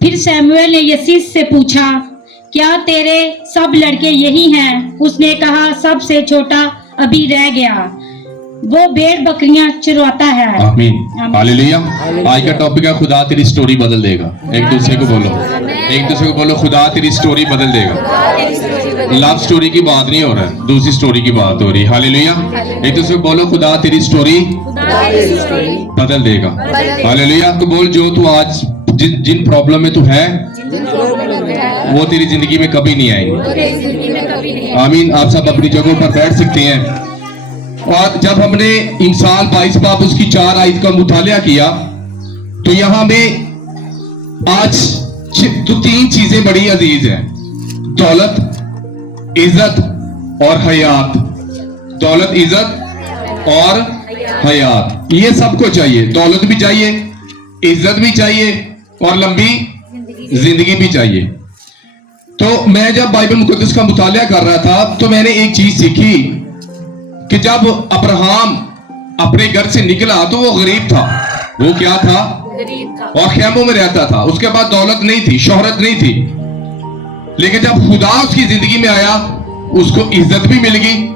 پھر سیموئیل نے یسیع سے پوچھا کیا تیرے سب لڑکے یہی ہیں؟ اس نے کہا سب سے چھوٹا ابھی رہ گیا، وہ بھیڑ بکریاں چرواتا ہے۔ آمین، ہاللیلویہ۔ آج کا ٹاپک ہے خدا تیری سٹوری بدل دے گا۔ ایک دوسرے کو بولو، ایک دوسرے کو بولو، خدا تیری سٹوری بدل دے گا۔ لو سٹوری کی بات نہیں ہو رہا ہے، دوسری سٹوری کی بات ہو رہی ہے۔ ہاللیلویہ۔ ایک دوسرے کو بولو خدا تیری سٹوری بدل دے گا۔ ہاللیلویہ۔ تو بول جو تو آج جن پرابلم میں تو ہے وہ تیری زندگی میں کبھی نہیں آئیں گے۔ آمین۔ آپ سب اپنی جگہوں پر بیٹھ سکتے ہیں۔ اور جب ہم نے انسان 22 باب اس کی 4 آیت کا مطالعہ کیا تو یہاں میں آج تو 3 چیزیں بڑی عزیز ہیں: دولت، عزت اور حیات۔ دولت، عزت اور حیات، یہ سب کو چاہیے۔ دولت بھی چاہیے، عزت بھی چاہیے اور لمبی زندگی بھی چاہیے۔ تو میں جب بائبل مقدس کا مطالعہ کر رہا تھا تو میں نے ایک چیز سیکھی کہ جب ابراہیم اپنے گھر سے نکلا تو وہ غریب تھا۔ وہ کیا تھا؟ اور خیموں میں رہتا تھا۔ اس کے بعد دولت نہیں تھی، شہرت نہیں تھی، لیکن جب خدا اس کی زندگی میں آیا اس کو عزت بھی مل گئی،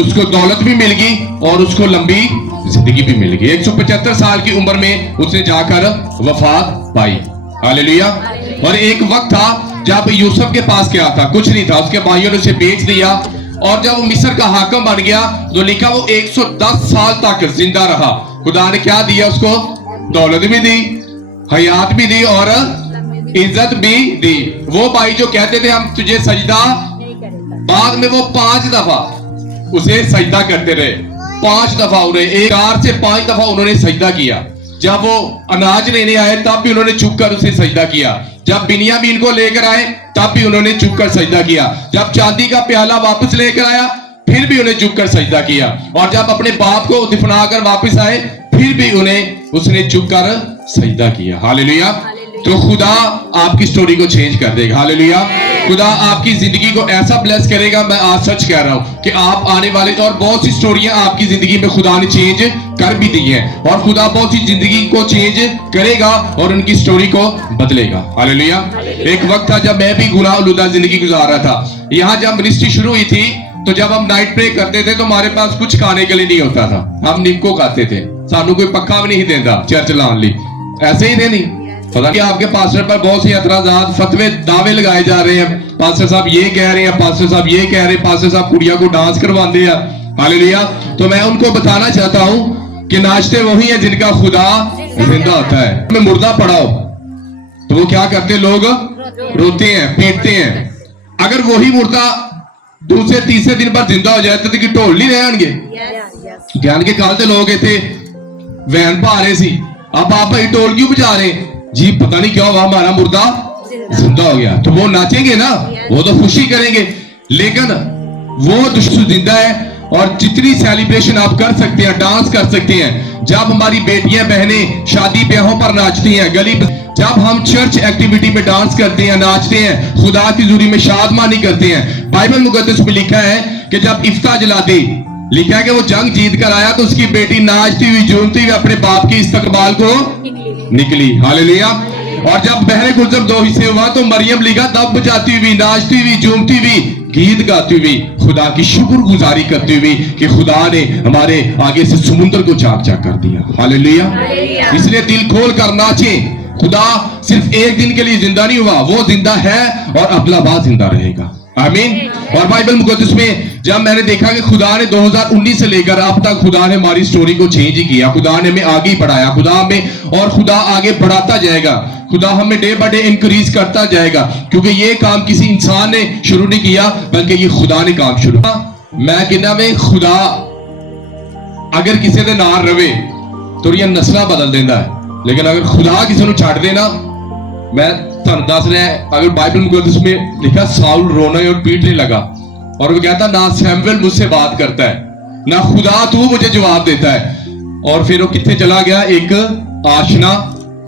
اس کو دولت بھی مل گئی اور اس کو لمبی زندگی بھی مل گئی۔ 175 سال کی عمر میں اس نے جا کر وفات پائی۔ ہاللیلویہ۔ اور ایک وقت تھا جب یوسف کے پاس کیا تھا؟ کچھ نہیں تھا، اس کے بھائیوں نے اسے بیچ دیا اور جب وہ مصر کا حاکم بن گیا تو لکھا وہ 110 سال تک زندہ رہا۔ خدا نے کیا دیا اس کو؟ دولت بھی دی، حیات بھی دی اور عزت بھی دی۔ وہ بھائی جو کہتے تھے ہم تجھے سجدہ، بعد میں وہ 5 دفعہ اسے سجدہ کرتے رہے۔ 5 دفعہ انہیں 4 سے 5 دفعہ انہوں نے سجدہ کیا۔ جب وہ اناج لینے آئے تب بھی انہوں نے چھپ کر اسے سجدہ کیا۔ جب بنیامین کو لے کر آئے تب بھی انہوں نے چھپ کر سجدہ کیا۔ جب چاندی کا پیالہ واپس لے کر آیا پھر بھی انہیں چھپ کر سجدہ کیا۔ اور جب اپنے باپ کو دفنا کر واپس آئے پھر بھی اس نے چھپ کر سجدہ کیا۔ ہاللیلویہ۔ تو خدا آپ کی سٹوری کو چینج کر دے گا۔ ہاللیلویہ۔ خدا آپ کی زندگی کو ایسا بلیس کرے گا، میں آج سچ کہہ رہا ہوں کہ آپ آنے والے اور بہت سی سٹوریاں آپ کی زندگی میں خدا نے چینج کر بھی دی ہیں اور خدا بہت سی زندگی کو چینج کرے گا اور ان کی سٹوری کو بدلے گا۔ ہاللیلویہ۔ ایک وقت تھا جب میں بھی گناہ آلودہ زندگی گزار رہا تھا۔ یہاں جب منسٹری شروع ہوئی تھی تو جب ہم نائٹ پرے کرتے تھے تو ہمارے پاس کچھ کھانے کے لیے نہیں ہوتا تھا، ہم نمکو کھاتے تھے، سانو کوئی پکا بھی نہیں دیتا چرچ لان لی، ایسے ہی دے نہیں۔ پتا کہ آپ کے پاسٹر پر بہت سی اعتراضات، فتوے، دعوے لگائے جا رہے ہیں، پاسٹر صاحب یہ کہہ رہے ہیں، پاسٹر صاحب یہ کہہ رہے ہیں، پاسٹر صاحب کڑیا کو ڈانس کرواندے ہیں۔ ہاللیلویہ۔ تو میں ان کو بتانا چاہتا ہوں کہ ناچتے وہی ہیں جن کا خدا زندہ ہوتا ہے۔ میں مردہ پڑا ہو تو وہ کیا کرتے؟ لوگ روتے ہیں، پیٹتے ہیں۔ اگر وہی مردہ دوسرے تیسرے دن پر زندہ ہو جائے تو کہ ٹول نہیں رہے گے؟ گیان کے کالتے لوگ تھے، وین پا رہے سی، اب آپ بھائی ٹول کیوں بجا رہے ہیں؟ جی پتہ نہیں کیا ہوا، ہمارا مردہ زندہ ہو گیا۔ تو وہ ناچیں گے نا، وہ تو خوشی کریں گے، لیکن وہ دشمن زندہ ہے۔ اور جتنی سیلیبریشن آپ کر سکتے ہیں، ڈانس کر سکتے ہیں، جب ہماری بیٹیاں بہنیں شادی بیاہوں پر ناچتی ہیں، جب ہم چرچ ایکٹیویٹی میں ڈانس کرتے ہیں، ناچتے ہیں، خدا کی حضوری میں شادمانی کرتے ہیں، بائبل مقدس میں لکھا ہے کہ جب افتح جلاتے، لکھا ہے کہ وہ جنگ جیت کر آیا تو اس کی بیٹی ناچتی ہوئی جھومتی ہوئی اپنے باپ کے استقبال کو نکلی۔ ہاللیلویہ۔ اور جب بحر گلزم 2 حصے ہوا تو مریم لکھا تب بجاتی ہوئی، ناچتی ہوئی، جھومتی ہوئی، گیت گاتی ہوئی، خدا کی شکر گزاری کرتی ہوئی کہ خدا نے ہمارے آگے سے سمندر کو چاک چاک کر دیا۔ ہاللیلویہ۔ اس لیے دل کھول کر ناچیں۔ خدا صرف ایک دن کے لیے زندہ نہیں ہوا، وہ زندہ ہے اور ابدالآباد زندہ رہے گا۔ آمین۔ اور بائبل مقدس میں جب میں نے دیکھا کہ خدا نے 2019 سے لے کر اب تک خدا نے ہماری سٹوری کو چینج ہی کیا، خدا نے ہمیں آگے بڑھایا، خدا ہمیں اور خدا آگے بڑھاتا جائے گا، خدا ہمیں ڈے بائی ڈے انکریز کرتا جائے گا، کیونکہ یہ کام کسی انسان نے شروع نہیں کیا بلکہ یہ خدا نے کام شروع کیا۔ میں کہنا میں خدا اگر کسی دے نال رہے تو یہ نسلہ بدل دینا ہے، لیکن اگر خدا کسی نو چھڈ دے نا، میں تھانوں دس رہا ہے، اگر بائبل مقدس میں لکھا ساؤل رونے اور پیٹنے لگا اور وہ کہتا نہ سیموئیل مجھ سے بات کرتا ہے، نہ خدا تو مجھے جواب دیتا ہے، اور پھر وہ کتنے چلا گیا؟ ایک آشنا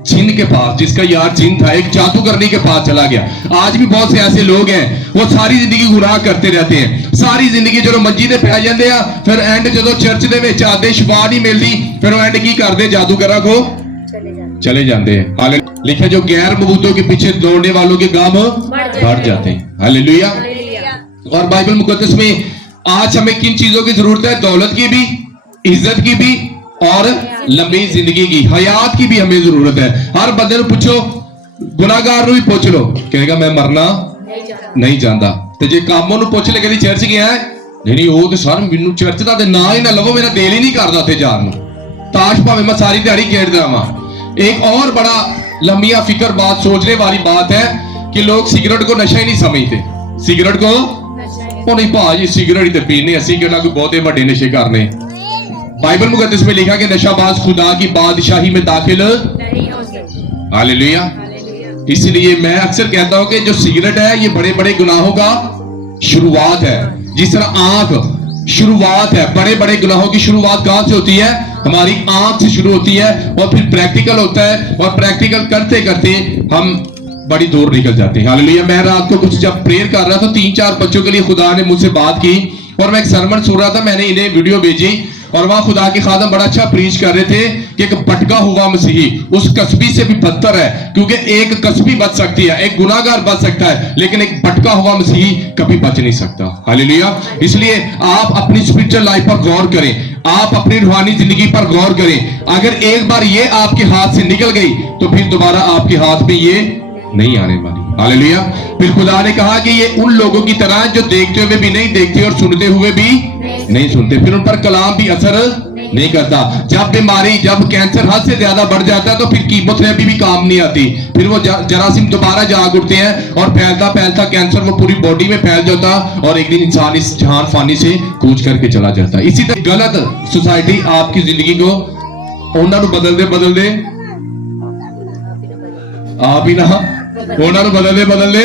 جن کے پاس، جس کا یار جن تھا، ایک جادوگرنی کے پاس چلا گیا۔ آج بھی بہت سے ایسے لوگ ہیں وہ ساری زندگی گناہ کرتے رہتے ہیں، ساری زندگی جو منجی تے پہ جاندے ہیں، پھر اینڈ جدو چرچ دے وچ آدے شفا نہیں ملدی، پھر وہ اینڈ کی کردے؟ جادوگراں کو چلے جاندے ہیں۔ लिखा जो गैर मबूदों के पीछे दौड़ने वालों के काम बढ़ जाते हैं। हालेलुया। और बाइबल मुकद्दस में आज हमें किन चीजों की जरूरत है? दौलत की भी, इज्जत की भी और लंबी जिंदगी की, हयात की भी हमें जरूरत है। हर बंदे को पूछो, गुनाहगार ਨੂੰ ਵੀ ਪੁੱਛ ਲੋ, ਕਹੇਗਾ ਮੈਂ ਮਰਨਾ ਨਹੀਂ ਚਾਹੁੰਦਾ। ਤੇ ਜੇ ਕਾਮੋਂ ਨੂੰ ਪੁੱਛ ਲੈ ਕਦੀ ਚਰਚ ਗਿਆ ਹੈ, ਨਹੀਂ ਉਹ ਤੇ ਸਰ ਮੈਨੂੰ ਚਰਚ ਦਾ ਤੇ ਨਾਂ ਹੀ ਨਾ ਲਵੋ, ਮੇਰਾ ਦਿਲ ਹੀ ਨਹੀਂ ਕਰਦਾ ਉੱਥੇ ਜਾਣ ਨੂੰ। ਤਾਸ਼ ਭਾਵੇਂ ਮੈਂ ਸਾਰੀ ਦਿਹਾੜੀ ਖੇਡਦਾ ਰਹਾਂ। एक और बड़ा लंबिया फिक्र बात, सोचने वाली बात है कि लोग सिगरेट को नशा ही नहीं समझते। सिगरेट को ਉਹ ਨਹੀਂ ਭਾਜੀ ਸਿਗਰਟ ਹੀ ਤੇ ਪੀਨੇ, ਅਸੀਂ ਕਿਹੜਾ ਕੋਈ ਬਹੁਤੇ ਵੱਡੇ ਨਸ਼ੇ ਕਰਨੇ। बाइबल मुकद्दस में लिखा कि नशाबाज खुदा की बादशाही में दाखिल नहीं हो सकते। हालेलुया। इसलिए मैं अक्सर कहता हूं कि जो सिगरेट है ये बड़े बड़े गुनाहों का शुरुआत है। जिस तरह आंख शुरुआत है, बड़े बड़े गुनाहों की शुरुआत कहां से होती है? हमारी आंख से शुरू होती है और फिर प्रैक्टिकल होता है, और प्रैक्टिकल करते करते हम बड़ी दूर निकल जाते हैं। हालेलुया। मैं रात को कुछ जब प्रेयर कर रहा था, 3-4 बच्चों के लिए खुदा ने मुझसे बात की, और मैं एक सरमन सुन रहा था, मैंने इन्हें वीडियो भेजी, और वहां खुदा के खादम बड़ा अच्छा प्रीच कर रहे थे कि एक भटका हुआ मसीही उस कस्बी से भी बदतर है, क्योंकि एक कस्बी बच सकती है, एक गुनाहगार बच सकता है, लेकिन एक भटका हुआ मसीही कभी बच नहीं सकता। हालेलुया। इसलिए आप अपनी स्पिरिचुअल लाइफ पर गौर करें, आप अपनी रूहानी जिंदगी पर गौर करें। अगर एक बार ये आपके हाथ से निकल गई तो फिर दोबारा आपके हाथ में ये नहीं आने वाली। हालेलुया। फिर खुदा ने कहा कि ये उन लोगों की तरह जो देखते हुए भी नहीं देखते और सुनते हुए भी नहीं सुनते, फिर उन पर कलाम भी असर नहीं करता। जब बीमारी, जब कैंसर हद से ज्यादा बढ़ जाता है तो फिर कीमोथेरेपी भी काम नहीं आती, फिर वो जरासीम दोबारा जाग उठते हैं और फैलता फैलता कैंसर वो पूरी बॉडी में फैल जाता, और एक दिन इंसान इस जहान फानी से कूच करके चला जाता है। इसी तरह गलत सोसाइटी आपकी जिंदगी को उन्होंने बदल दे आप ही ना, उन्होंने बदल दे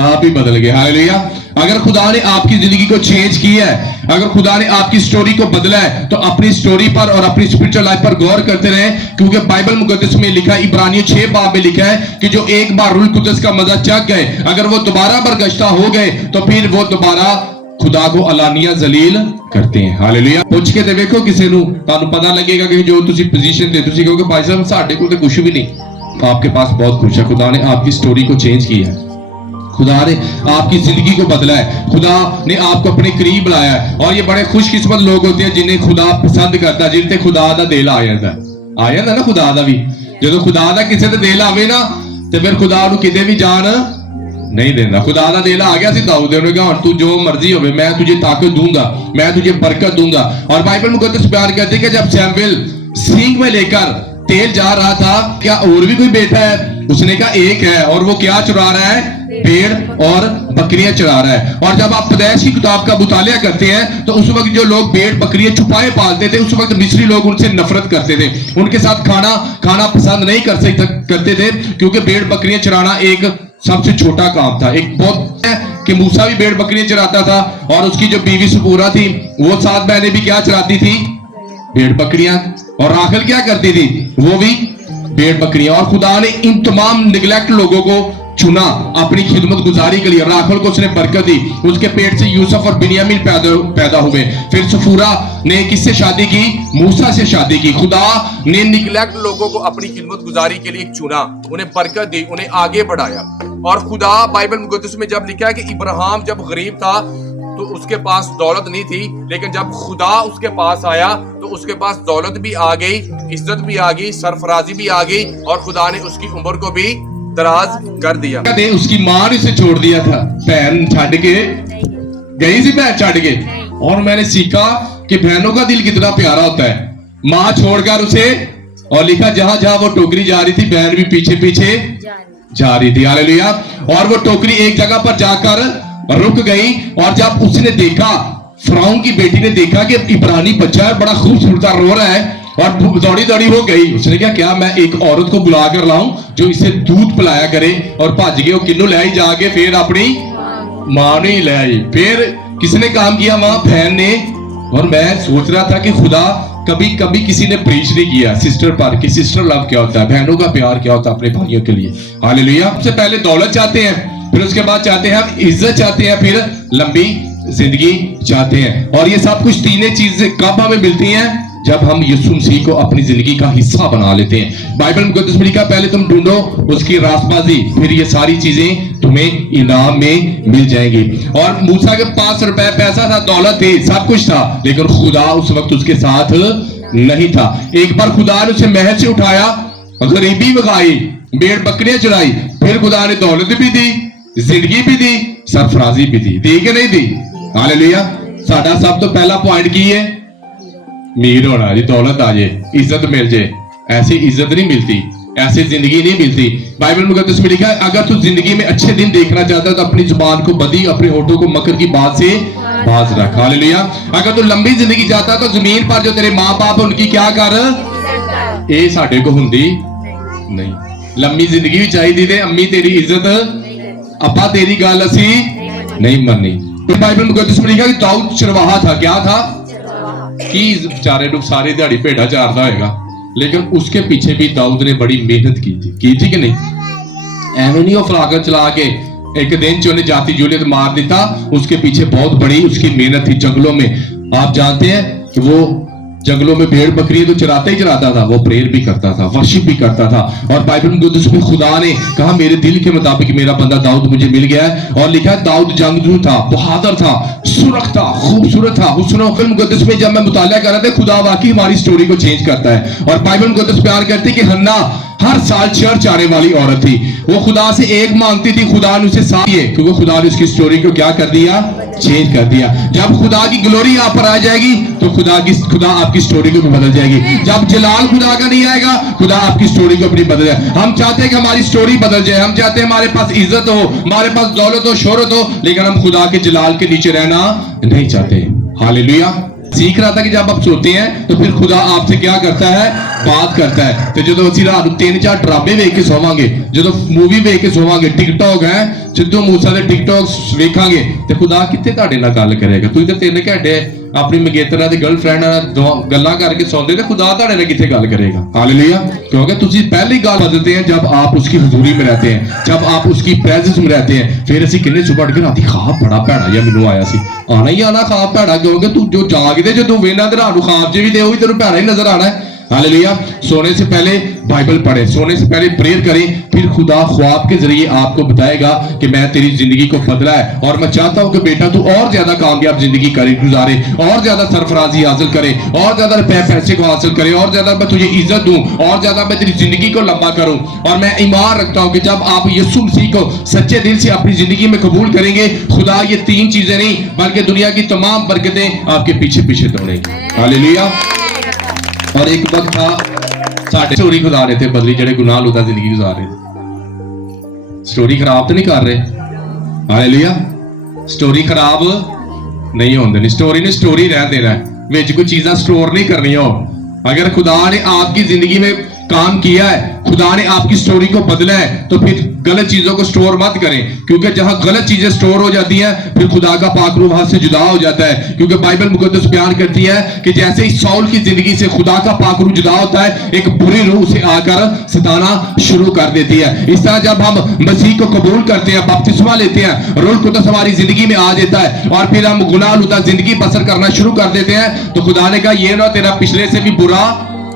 आप ही बदल गए। हालेलुया। अगर खुदा ने आपकी जिंदगी को चेंज किया है, अगर खुदा ने आपकी स्टोरी को बदला है, तो अपनी स्टोरी पर और अपनी स्पिरिचुअल लाइफ पर गौर करते रहें, क्योंकि बाइबल मुकद्दस में लिखा है, इब्रानियों 6 बाब में लिखा है कि जो एक बार रूह कुद्दस का मजा चख गए, अगर वो दोबारा बरगश्ता हो गए तो फिर वो दोबारा खुदा को अलानिया जलील करते हैं। हालेलुया। पूछ के ते देखो किसी ਨੂੰ, ਤੁਹਾਨੂੰ ਪਤਾ ਲੱਗੇਗਾ कि जो ਤੁਸੀਂ पोजीशन ਤੇ ਤੁਸੀਂ ਕਹੋਗੇ ਭਾਈ ਸਾਹਿਬ ਸਾਡੇ ਕੋਲ ਤੇ ਕੁਝ ਵੀ ਨਹੀਂ, आपके पास बहुत कुछ है। खुदा ने आपकी स्टोरी को चेंज किया है, खुदा ने आपकी जिंदगी को बदला है, खुदा ने आपको अपने करीब लाया है। और ये बड़े खुशकिस्मत लोग होते हैं जिन्हें खुदा पसंद करता है, जिनते खुदा दा दिल आ जाता ना। खुदा दा भी जो खुदा दा किसी ते दिल आवे ना, तो फिर खुदा नूं किते भी जान नहीं देता। खुदा दा दिल आ गया सी दाऊद ने कहा तू जो मर्जी होवे मैं तुझे ताकत दूंगा, मैं तुझे बरकत दूंगा। और बाइबल मुकद्दस बयान करती है कि जब सैमुएल सींग में लेकर तेल जा रहा था, क्या और भी कोई बेटा है? उसने कहा एक है, और वो क्या चुरा रहा है? भेड़ और बकरियां चुरा रहा है। और जब आप पैदाइश की किताब का मुतालिया करते हैं तो उस वक्त जो लोग भेड़ बकरियां छुपाए पालते थे, उस वक्त मिस्री लोग उनसे नफरत करते थे, उनके साथ खाना पसंद नहीं करते थे, क्योंकि भेड़ बकरियां चराना एक सबसे छोटा काम था। एक बहुत कि मूसा भी भेड़ बकरियां चराता था, और उसकी जो बीवी सपूरा थी वो 7 बहनें भी क्या चराती थी? भेड़ बकरियां। और राखल क्या करती थी? वो भी भेड़ बकरियां। और खुदा ने इन तमाम निगलेक्ट लोगों को चुना अपनी खिदमत गुजारी के लिए। राखल को उसने बरकत दी, उसके पेट से यूसुफ और बिन्यामीन पैदा हुए। फिर सफूरा ने किससे शादी की? मूसा से शादी की। खुदा ने निगलेक्ट लोगों को अपनी खिदमत गुजारी के लिए चुना, उन्हें बरकत दी, उन्हें आगे बढ़ाया। और खुदा बाइबल मुकद्दस में जब लिखा है कि इब्राहिम जब गरीब था तो उसके पास दौलत नहीं थी, लेकिन जब खुदा उसके पास आया तो उसके पास दौलत भी आ गई, इज्जत भी आ गई, सरफराजी भी आ गई, और खुदा ने उसकी उम्र को भी दराज कर दिया। उसकी मां ने उसे छोड़ दिया था, बहन छाड़ के गई थी, बहन छाड़ के। और मैंने सीखा कि बहनों का दिल कितना प्यारा होता है। मां छोड़कर उसे, और लिखा जहां जहां वो टोकरी जा रही थी बहन भी पीछे पीछे जा रही थी। हालेलुया। और वो टोकरी एक जगह पर जाकर रुक गई, और जब उसने देखा, फराउन की बेटी ने देखा कि इब्रानी बच्चा है, बड़ा खूबसूरत रो रहा है, और दौड़ी दौड़ी हो गई। उसने कहा क्या मैं एक औरत को बुला कर लाऊं जो इसे दूध पिलाया करे? और भज गए, वो किन्नू ले आई जाके, फिर अपनी मां ने ले आई। फिर किसने काम किया? वहां बहन ने। और मैं सोच रहा था कि खुदा कभी कभी किसी ने प्रीच नहीं किया सिस्टर पर कि सिस्टर लव क्या होता है, बहनों का प्यार क्या होता है अपने भाइयों के लिए। हालेलुया। सबसे पहले दौलत चाहते हैं, फिर उसके बाद चाहते हैं हम इज्जत चाहते हैं, फिर लंबी जिंदगी चाहते हैं। और ये सब कुछ तीनों चीजें कब हमें मिलती हैं? जब हम यीशु मसीह को अपनी जिंदगी का हिस्सा बना लेते हैं। बाइबल मुकद्दस में लिखा पहले तुम ढूंढो उसकी रास्तबाजी, फिर ये सारी चीजें तुम्हें इनाम में मिल जाएंगी। और मूसा के पास रुपए पैसा था, दौलत थी, सब कुछ था, लेकिन खुदा उस वक्त उसके साथ नहीं था। एक बार खुदा ने उसे महल से उठाया, गरीबी भगाई, भेड़ बकरियां चढ़ाई, फिर खुदा ने दौलत भी दी, जिंदगी भी दी, सरफराजी भी दी कि नहीं दी? हालेलुया। साडा सब तो पहला पॉइंट की है, मीर होना जी, दौलत आ जाए, इज्जत मिल जाए। ऐसी इज्जत नहीं मिलती, ऐसी जिंदगी नहीं मिलती। बाइबल मुकद्दस में लिखा है अगर तू जिंदगी में अच्छे दिन देखना चाहता है तो अपनी जुबान को बदी, अपने होठों को मकर की बात से बाज रख। हालेलुया। अगर तू लंबी जिंदगी चाहता है तो जमीन पर जो तेरे माँ बाप उनकी क्या कर, ये साडे को हुंदी नहीं। लंबी जिंदगी भी चाहिए थे, अम्मी तेरी इज्जत, अब्बा तेरी गल असी नहीं मननी। तो बाइबल मुकद्दस में लिखा कि दाऊद चरवाहा था। क्या था? कि बेचारे लोग सारी दिहाड़ी भेड़ा चारता होगा, लेकिन उसके पीछे भी दाऊद ने बड़ी मेहनत की थी कि नहीं? एवं नहीं वो फलाकर चला के एक दिन च उन्हें जाति जूलियत मार देता, उसके पीछे बहुत बड़ी उसकी मेहनत थी। जंगलों में आप जानते हैं कि वो जंगलों में भेड़ बकरी तो चराता ही चराता था, वो प्रेयर भी करता था, वर्शिप भी करता था। और बाइबल मुकद्दस में खुदा ने कहा मेरे दिल के मुताबिक मेरा बंदा दाऊद मुझे मिल गया है। और लिखा है दाऊद जंगजू था, बहादुर था, सुरख था, खूबसूरत था, हुस्न। मुकद्दस में जब मैं मुताला कर रहा था, खुदा वाकई हमारी स्टोरी को चेंज करता है। और बाइबल मुकद्दस बयान करती है कि हन्ना हर साल चर्च आने वाली औरत थी, वो खुदा से एक मांगती थी, खुदा ने उसे साथ दिए, क्योंकि खुदा ने उसकी स्टोरी को क्या कर दिया, चेंज कर दिया। जब खुदा की ग्लोरी आप पर आ जाएगी तो खुदा आपकी स्टोरी को भी बदल जाएगी। जब जलाल खुदा का नहीं आएगा, खुदा आपकी स्टोरी को अपनी बदल जाए। हम चाहते हैं कि हमारी स्टोरी बदल जाए, हम चाहते हैं हमारे पास इज्जत हो, हमारे पास दौलत हो, शोहरत हो, लेकिन हम खुदा के जलाल के नीचे रहना नहीं चाहते। हालेलुया। सीख रहा था कि जब आप सोते हैं तो फिर खुदा आपसे क्या करता है, बात करता है। तो जो ਅਸੀਂ ਰਾਤ ਨੂੰ 3-4 ਡਰਾਮੇ ਵੇਖ ਕੇ ਸੋਵਾਂਗੇ, ਜਦੋਂ ਮੂਵੀ ਵੇਖ ਕੇ ਸੋਵਾਂਗੇ, ਟਿਕਟੌਕ ਹੈ, ਸਿੱਧੂ ਮੂਸਾ ਦੇ ਟਿਕਟੌਕ ਵੇਖਾਂਗੇ, ਤੇ ਖੁਦਾ ਕਿੱਥੇ ਤੁਹਾਡੇ ਨਾਲ ਗੱਲ ਕਰੇਗਾ? ਤੁਸੀਂ ਤਾਂ 3 ਘੰਟੇ अपनी मंगेतरा दी गर्लफ्रेंड गल्लां करके सौंदे ते खुदा तुहाडे नाल किथे गल करेगा? हालेलुया। क्योंकि तुसी पहली गल बदलते हैं जब आप उसकी हुजूरी में रहते हैं, जब आप उसकी प्रेजेंस में रहते हैं। फिर असीं किन्ने सुबह के राती ख्वाब बड़ा भैड़ा जिहा मैनूं आया सी, आना ही आना ख्वाब भैड़ा, क्योंकि तू जो जागदे जो तू वेना ते रात नूं ख्वाब च भी ते ओही तैनूं भैड़ा ही नजर आना है। हालेलुया। सोने से पहले बाइबल पढ़े, सोने से पहले प्रेयर करें, फिर खुदा ख्वाब के जरिए आपको बताएगा कि मैं तेरी जिंदगी को बदला है और मैं चाहता हूं कि बेटा तू और ज्यादा कामयाब जिंदगी करे, गुजारे, और ज्यादा सरफराजी हासिल करे, और ज्यादा पैसे को हासिल करे, और ज्यादा मैं तुझे इज्जत दूं, और ज्यादा मैं तेरी जिंदगी को लंबा करूं। और मैं ईमान रखता हूं कि जब आप यीशु मसीह को सच्चे दिल से अपनी जिंदगी में कबूल करेंगे, खुदा ये 3 चीजें नहीं बल्कि दुनिया की तमाम बरकतें आपके पीछे पीछे दौड़ेंगी। हालेलुया। और एक वक्त था साढ़े स्टोरी खुदा रहे थे बदली, जड़े गुनाह लुदा जिंदगी गुजार रहे थे। स्टोरी खराब तो नहीं कर रहे? हालेलुया। स्टोरी खराब नहीं होने देनी, स्टोरी ने स्टोरी रह देना है, विच कोई चीज़ां स्टोर नहीं करनी हो। अगर खुदा ने आपकी जिंदगी में काम किया है, खुदा ने आपकी स्टोरी को बदला है, तो फिर गलत चीजों को स्टोर मत करें, क्योंकि जहां गलत चीजें स्टोर हो जाती हैं फिर खुदा का पाक रूह वहां से जुदा हो जाता है। क्योंकि बाइबल मुकद्दस बयान करती है कि जैसे ही सौल की जिंदगी से खुदा का पाक रूह जुदा होता है, एक बुरी रूह उसे आकर सताना शुरू कर देती है। इस तरह जब हम मसीह को कबूल करते हैं, बपतिस्मा लेते हैं, रूह कुद्दस हमारी जिंदगी में आ जाता है और फिर हम गुनाह लुदा जिंदगी बसर करना शुरू कर देते हैं, तो खुदा ने कहा ये ना तेरा पिछले से भी बुरा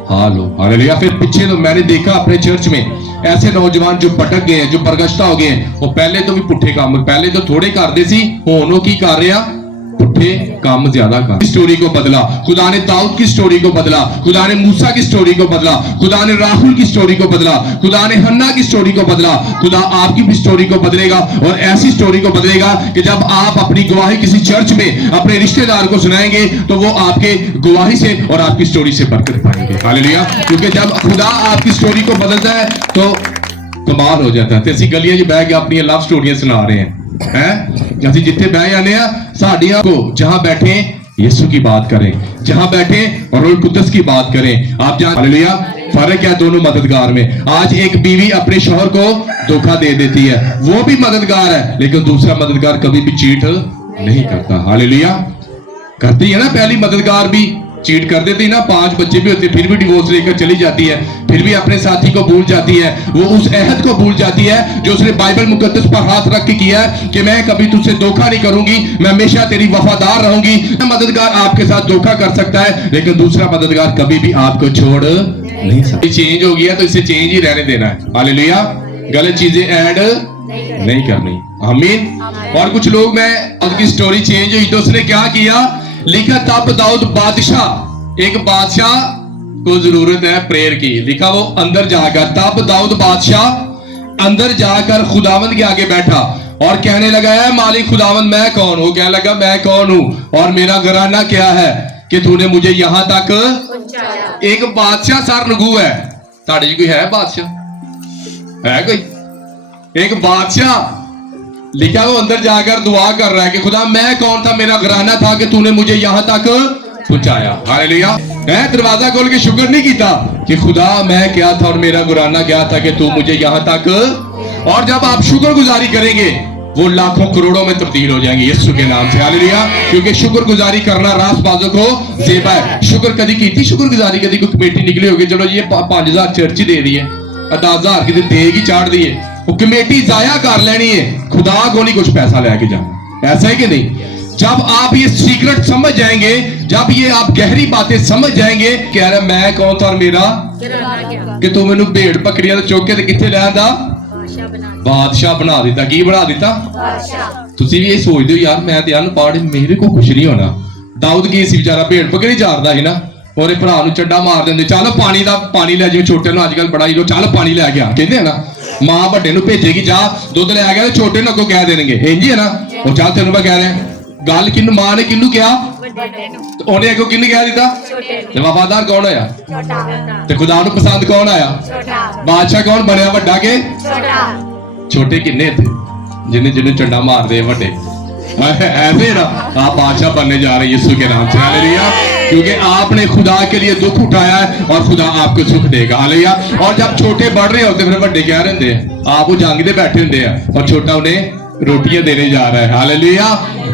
हाल हो। हालेलुया। फिर पीछे तो मैंने देखा अपने चर्च में ऐसे नौजवान जो भटक गए हैं, जो बरगश्ता हो गए हैं, वो पहले तो भी पुट्ठे काम, पहले तो थोड़े करते सी, हुण की कर रहे हैं, पुट्ठे काम ज्यादा कर। स्टोरी को बदला खुदा ने, दाऊद की स्टोरी को बदला खुदा ने, मूसा की स्टोरी को बदला खुदा ने, राहुल की स्टोरी को बदला खुदा ने, हन्ना की स्टोरी को बदला। खुदा आपकी भी स्टोरी को बदलेगा और ऐसी स्टोरी को बदलेगा कि जब आप अपनी गवाही किसी चर्च में अपने रिश्तेदार को सुनाएंगे तो वो आपके गवाही से और आपकी स्टोरी से बरकत पाएंगे। हालेलुया। क्योंकि जब खुदा आपकी स्टोरी को बदलता है तो कमाल हो जाता है। ਅਸੀਂ ਗਲੀਆਂ 'ਚ ਬਹਿ ਕੇ ਆਪਣੀਆਂ ਲਵ ਸਟੋਰੀਆਂ ਸੁਣਾ ਰਹੇ हैं, ਅਸੀਂ ਜਿੱਥੇ ਬਹਿ ਜਾਂਦੇ ਆ ਸਾਡੀਆਂ को जहां बैठे यीशु की बात करें, जहां बैठे और रूह कुद्दस की बात करें। आप जान, हालेलुया, फर्क है दोनों मददगार में। आज एक बीवी अपने शौहर को धोखा दे देती है, वो भी मददगार है, लेकिन दूसरा मददगार कभी भी चीट नहीं करता। हालेलुया। करती है ना पहली मददगार भी, चीट कर देती ना, 5 बच्चे भी होते फिर भी डिवोर्स लेकर चली जाती है, फिर भी अपने साथी को भूल जाती है, वो उस अहद को भूल जाती है जो उसने बाइबल मुकद्दस पर हाथ रख के किया है कि मैं कभी तुझसे धोखा नहीं करूंगी, मैं हमेशा तेरी वफादार रहूंगी। मददगार आपके साथ धोखा कर सकता है लेकिन दूसरा मददगार कभी भी आपको छोड़ नहीं सकता। चेंज हो गया तो इसे चेंज ही रहने देना है। हालेलुया। गलत चीजें ऐड नहीं करनी। आमीन। और कुछ लोग, मैं उनकी स्टोरी चेंज हुई तो उसने क्या किया, लिखा तब दाऊद बादशाह, एक बादशाह को जरूरत है प्रेयर की, लिखा वो अंदर जाकर, तब दाऊद बादशाह अंदर जाकर खुदावंद के आगे बैठा और कहने लगा है मालिक खुदावंद मैं कौन हूं, कहने लगा मैं कौन हूं और मेरा घराना क्या है कि तूने मुझे यहां तक पहुंचाया। एक बादशाह सरनगू है, ताड़े जी कोई है बादशाह, है कोई एक बादशाह, लिखा वो अंदर जाकर दुआ कर रहा है कि खुदा मैं कौन था, मेरा घराना था कि तूने मुझे यहां तक पहुंचाया। हालेलुया। मैं दरवाजा खोल के शुक्र नहीं किया कि खुदा मैं क्या था और मेरा घराना क्या था कि तू मुझे यहां तक। और जब आप शुक्रगुजारी करेंगे वो लाखों करोड़ों में तब्दील हो जाएंगे यीशु के नाम से। हालेलुया। क्योंकि शुक्रगुजारी करना रासबाजों को ज़ेबा है। शुक्र कभी की थी शुक्रगुजारी, कभी कोई कमेटी निकली होगी, चलो ये 5000 चर्च ही दे रही है, 10,000 की देगी चाड़ दी है, वो कमेटी जाया कर लेनी है, खुदा को नहीं कुछ पैसा लेके जाना। ऐसा है कि नहीं? जब आप ये सीक्रेट समझ जाएंगे, जब ये आप गहरी बातें समझ जाएंगे, कह रहे मैं कौन था और मेरा कि तू मैनू भेड़ बकरियां तो चुक के किथे लिया बादशाह बना दिता। की बना दिता? तुसी भी ये सोचते हो यार मैं तो अनपढ़, मेरे को कुछ नहीं होना। दाऊद की सी बेचारा भेड़ बकरी चारदा है ना, और भरा चंडा मार देंगे, चल पानी का पानी लै, जिवें छोटे अजकल बड़ा ही चल पानी लै गया कहते हैं ना, मां बड़े भेजेगी जा दुध लै गया, छोटे अगों कह देंगे इंज है ना, और चल तेन मैं कह रहा गल किन्नू मां ने किन्नू कहा, उन्हें अगों किन्नू कह दिता, वफादार कौन होया, ते खुदा नूं पसंद कौन आया, बादशाह कौन बनया वड्डा के छोटे किन्ने थे जिन्हें जिन्हें चंडा मार दे वड्डे। ऐसे ना आप बादशाह बनने जा रहे हैं यीशु के नाम से। हालेलुया। क्योंकि आपने खुदा के लिए दुख उठाया है और खुदा आपको सुख देगा। हालेलुया। और जब छोटे बढ़ रहे होते फिर बड़े क्या रहते हैं, आप वो जंग दे बैठे होंगे और छोटा उन्हें रोटियां देने जा रहा है। हालेलुया।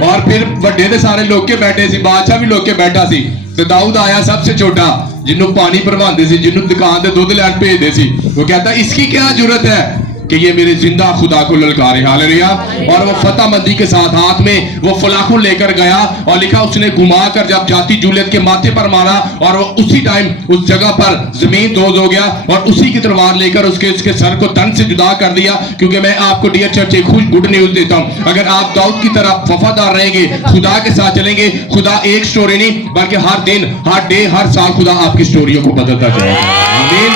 और फिर बड़े ने सारे लोग के बैठे सी, बादशाह भी लोग के बैठा सी, तो दाऊद आया सबसे छोटा जिन्हों पानी भरवाते सी, जिन्हों दुकान से दुध लैन भेजते सी, वो कहता इसकी क्या जरूरत है कि ये मेरे जिंदा खुदा को ललकारे। हालेलुया। और वो फतेहमंदी के साथ हाथ में वो फलाखुन लेकर गया और लिखा उसने घुमा कर जब जाती जूलियत के माथे पर मारा और वो उसी टाइम उस जगह पर जमीन दोज हो गया और उसी की तलवार लेकर उसके सर को तन से जुदा कर दिया। क्योंकि मैं आपको डियर चर्च एक गुड न्यूज देता हूं, अगर आप दाऊद की तरह वफादार रहेंगे, खुदा के साथ चलेंगे, खुदा एक स्टोरी नहीं बल्कि हर दिन, हर डे, हर साल खुदा आपकी स्टोरियों को बदलता जाएगा। आमीन।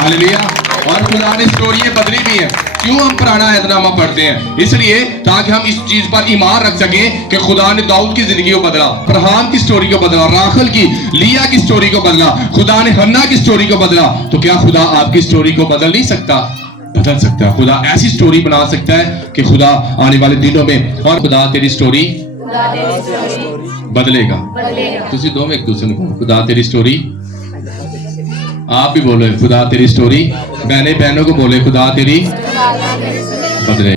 हालेलुया। और खुदा ने स्टोरी बदली भी है। क्यों हम पुराना ऐतनामा पढ़ते हैं? इसलिए ताकि हम इस चीज पर ईमान रख सकें कि खुदा ने दाऊद की जिंदगी को बदला, अब्राहम की स्टोरी को बदला, राखल की, लिया की स्टोरी को बदला, खुदा ने हन्ना की स्टोरी को बदला, तो क्या खुदा आपकी स्टोरी को बदल नहीं सकता? बदल सकता है। खुदा ऐसी स्टोरी बना सकता है कि खुदा आने वाले दिनों में, और खुदा तेरी स्टोरी बदलेगा। तुसी दो में एक दूसरे को खुदा तेरी स्टोरी, आप भी बोले खुदा तेरी स्टोरी, बहनें बहनों को बोले खुदा तेरी बदले।